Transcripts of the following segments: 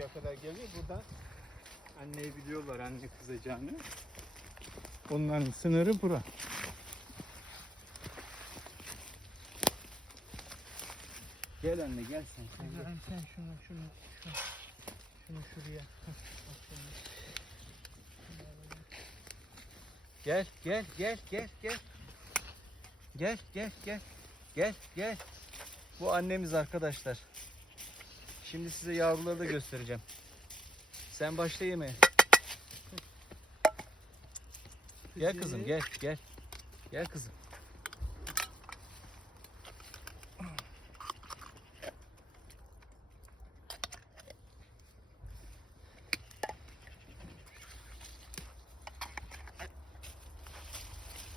buraya kadar geliyor. Buradan anneyi biliyorlar anne kızacağını. Onların sınırı bura. Gel anne gel sen. sen gel. Güzel sen şunu şunu şunu, şunu şuraya. Gel gel gel gel gel. Gel gel gel. Gel gel. Bu annemiz arkadaşlar. Şimdi size yavruları da göstereceğim. Sen başla yemeğe. Gel kızım gel gel. Gel kızım.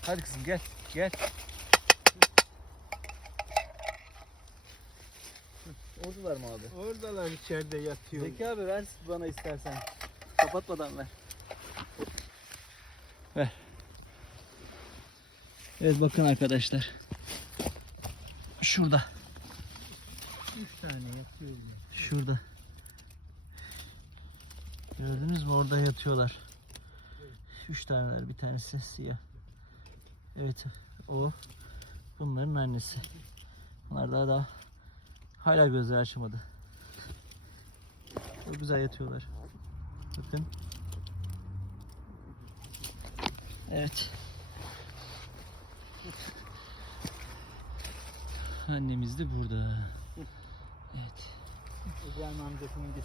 Hadi kızım gel gel. Oradalar mı abi? Oradalar içeride yatıyor. Zeki abi ver bana istersen. Kapatmadan ver. Ver. Evet bakın arkadaşlar. Şurada. Üç tane yatıyor. Şurada. Gördünüz mü orada yatıyorlar. Üç taneler bir tanesi siyah. Evet o bunların annesi. Bunlar daha daha hala gözleri açamadı. Çok güzel yatıyorlar. Bakın. Evet. Annemiz de burada. Evet. İbrahim amcasının